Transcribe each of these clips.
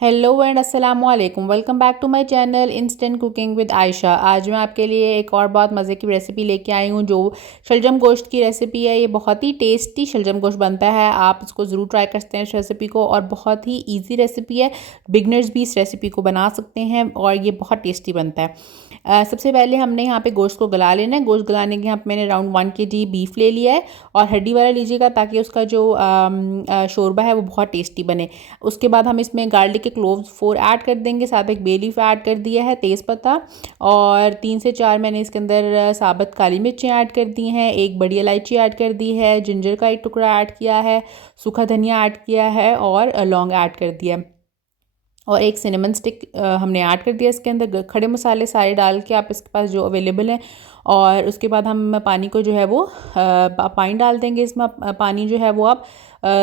Hello and अस्सलाम वालेकुम। Welcome back to my channel instant cooking with Ayesha. आज मैं आपके लिए एक और बहुत मज़े की रेसिपी लेके आई हूँ जो शलजम गोश्त की रेसिपी है। ये बहुत ही टेस्टी शलजम गोश्त बनता है। आप इसको ज़रूर ट्राई कर सकते हैं इस रेसिपी को, और बहुत ही इजी रेसिपी है। बिगनर्स भी इस रेसिपी को बना सकते हैं और ये बहुत टेस्टी बनता है। सबसे पहले हमने यहाँ पे गोश्त को गला लेना है। गोश्त गलाने के यहाँ पे मैंने अराउंड 1 kg बीफ ले लिया है, और हड्डी वाला लीजिएगा ताकि उसका जो शोरबा है वो बहुत टेस्टी बने। उसके बाद हम इसमें गार्लिक के क्लोव्स 4 ऐड कर देंगे, साथ एक बे लीफ ऐड कर दिया है, तेज़पत्ता, और 3 से 4 मैंने इसके अंदर साबुत काली मिर्चें ऐड कर दी हैं, एक बड़ी इलायची ऐड कर दी है, जिंजर का एक टुकड़ा ऐड किया है, सूखा धनिया ऐड किया है, और लौंग ऐड कर दिया है, और एक सिनेमन स्टिक हमने ऐड कर दिया इसके अंदर। खड़े मसाले सारे डाल के आप इसके पास जो अवेलेबल हैं, और उसके बाद हम पानी को जो है वो पानी डाल देंगे इसमें। पानी जो है वो आप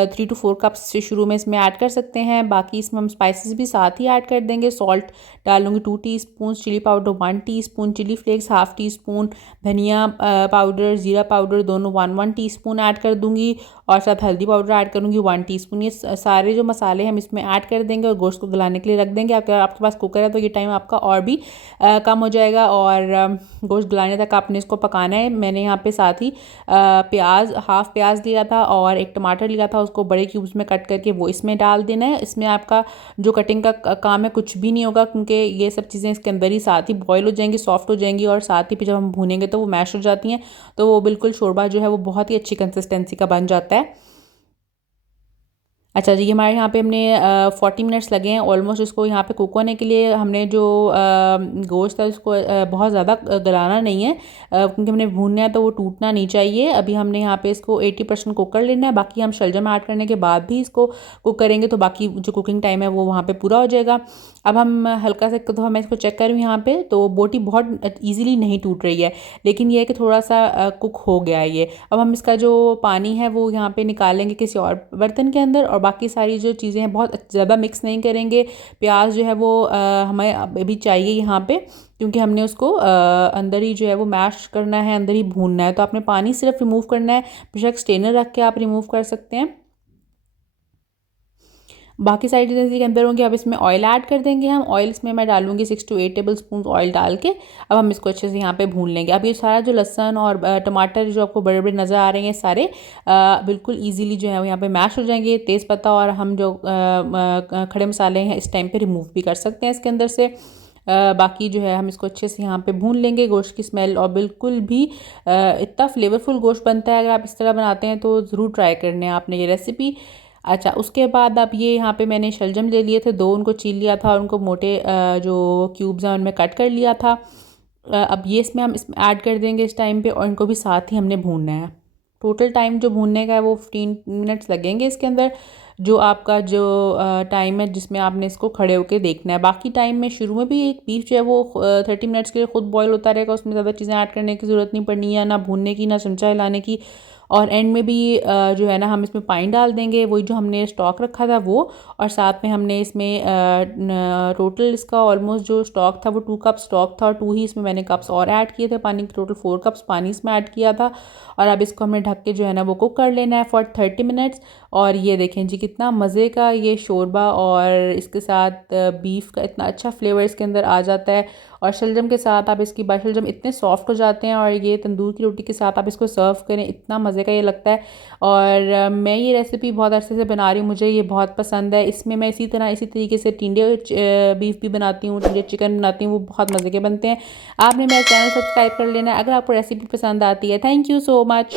3 to 4 कप्स से शुरू में इसमें ऐड कर सकते हैं। बाकी इसमें हम स्पाइसेस भी साथ ही ऐड कर देंगे। सॉल्ट डालूंगी 2 teaspoon, chilli powder 1 teaspoon, chilli flakes half teaspoon, धनिया पाउडर, ज़ीरा पाउडर दोनों 1 टीस्पून ऐड कर दूंगी, और साथ हल्दी पाउडर ऐड करूँगी 1 टीस्पून। ये सारे जो मसाले हम इसमें ऐड कर देंगे और गोश्त को गलाने के लिए रख देंगे। अगर आपके पास कुकर है तो ये टाइम आपका और भी कम हो जाएगा, और गोश्त गलाने तक आपने इसको पकाना है। मैंने यहाँ पे साथ ही प्याज, हाफ़ प्याज लिया था और एक टमाटर लिया था, उसको बड़े क्यूब्स में कट करके वो इसमें डाल देना है। इसमें आपका जो कटिंग का काम है कुछ भी नहीं होगा, क्योंकि ये सब चीज़ें इसके अंदर ही साथ ही बॉयल हो जाएंगी, सॉफ्ट हो जाएंगी, और साथ ही फिर जब हम भूनेंगे तो वो मैश हो जाती हैं, तो वो बिल्कुल शोरबा जो है वो बहुत ही अच्छी कंसिस्टेंसी का बन जाता है। अच्छा जी, हमारे यहाँ पे हमने 40 मिनट्स लगे हैं ऑलमोस्ट इसको यहाँ पे कुक होने के लिए। हमने जो गोश्त है उसको बहुत ज़्यादा गलाना नहीं है, क्योंकि हमने भूनना है तो वो टूटना नहीं चाहिए। अभी हमने यहाँ पे इसको 80% कुक कर लेना है। बाकी हम शलजम ऐड करने के बाद भी इसको कुक करेंगे, तो बाकी जो कुकिंग टाइम है वो वहाँ पर पूरा हो जाएगा। अब हम हल्का सा, तो मैं इसको चेक कर रही हूँ यहाँ पे, तो बोटी बहुत ईजिली नहीं टूट रही है, लेकिन ये है कि थोड़ा सा कुक हो गया है ये। अब हम इसका जो पानी है वो यहाँ पे निकालेंगे किसी और बर्तन के अंदर, और बाकी सारी जो चीज़ें हैं बहुत ज़्यादा मिक्स नहीं करेंगे। प्याज जो है वो हमें अभी चाहिए यहाँ पे, क्योंकि हमने उसको अंदर ही जो है वो मैश करना है, अंदर ही भूनना है, तो आपने पानी सिर्फ रिमूव करना है। बेशक स्टेनर रख के आप रिमूव कर सकते हैं। बाकी सारी चीज़ें इसी के अंदर होंगी। अब इसमें ऑयल ऐड कर देंगे हम। ऑयल इसमें मैं डालूंगी 6 to 8 टेबल स्पून ऑयल डाल के। अब हम इसको अच्छे से यहाँ पे भून लेंगे। अब ये सारा जो लहसुन और टमाटर जो आपको बड़े बड़े नज़र आ रहे हैं सारे बिल्कुल ईजिली जो है वो यहाँ पे मैश हो जाएंगे। तेज़पत्ता और हम जो खड़े मसाले हैं इस टाइम पे रिमूव भी कर सकते हैं इसके अंदर से। बाकी जो है हम इसको अच्छे से यहाँ पे भून लेंगे। गोश्त की स्मेल और बिल्कुल भी इतना फ्लेवरफुल गोश्त बनता है। अगर आप इस तरह बनाते हैं तो ज़रूर ट्राई करने आपने ये रेसिपी। अच्छा, उसके बाद अब ये यहाँ पे मैंने शलजम ले लिए थे, 2 उनको छील लिया था और उनको मोटे जो क्यूब्स हैं उनमें कट कर लिया था। अब ये इसमें हम इसमें ऐड कर देंगे इस टाइम पे, और इनको भी साथ ही हमने भूनना है। टोटल टाइम जो भूनने का है वो 15 मिनट्स लगेंगे इसके अंदर। जो आपका जो टाइम है जिसमें आपने इसको खड़े होकर देखना है। बाकी टाइम में शुरू में भी एक बीफ जो है वो 30 मिनट्स के लिए खुद बॉयल होता रहेगा, उसमें ज़्यादा चीज़ें ऐड करने की ज़रूरत नहीं पड़नी है, ना भूनने की, ना चमचा हिलाने की। और एंड में भी जो है ना हम इसमें पानी डाल देंगे, वही जो हमने स्टॉक रखा था वो, और साथ में हमने इसमें टोटल इसका ऑलमोस्ट जो स्टॉक था वो 2 कप स्टॉक था, और 2 ही इसमें मैंने कप्स और ऐड किए थे पानी के। टोटल 4 कप्स पानी इसमें ऐड किया था। और अब इसको हमने ढक के जो है ना वो कुक कर लेना है फॉर 30 मिनट्स। और ये देखें जी कितना मज़े का ये शोरबा, और इसके साथ बीफ का इतना अच्छा फ्लेवर इसके अंदर आ जाता है। और शलजम के साथ आप इसकी शलजम इतने सॉफ्ट हो जाते हैं, और ये तंदूर की रोटी के साथ आप इसको सर्व करें, इतना मज़े का ये लगता है। और मैं ये रेसिपी बहुत अरसे से बना रही हूँ, मुझे ये बहुत पसंद है। इसमें मैं इसी तरीके से टिंडे बीफ भी बनाती हूँ, टिंडे चिकन बनाती हूँ, वो बहुत मज़े के बनते हैं। आपने मेरा चैनल सब्सक्राइब कर लेना है अगर आपको रेसिपी पसंद आती है। Thank you so much.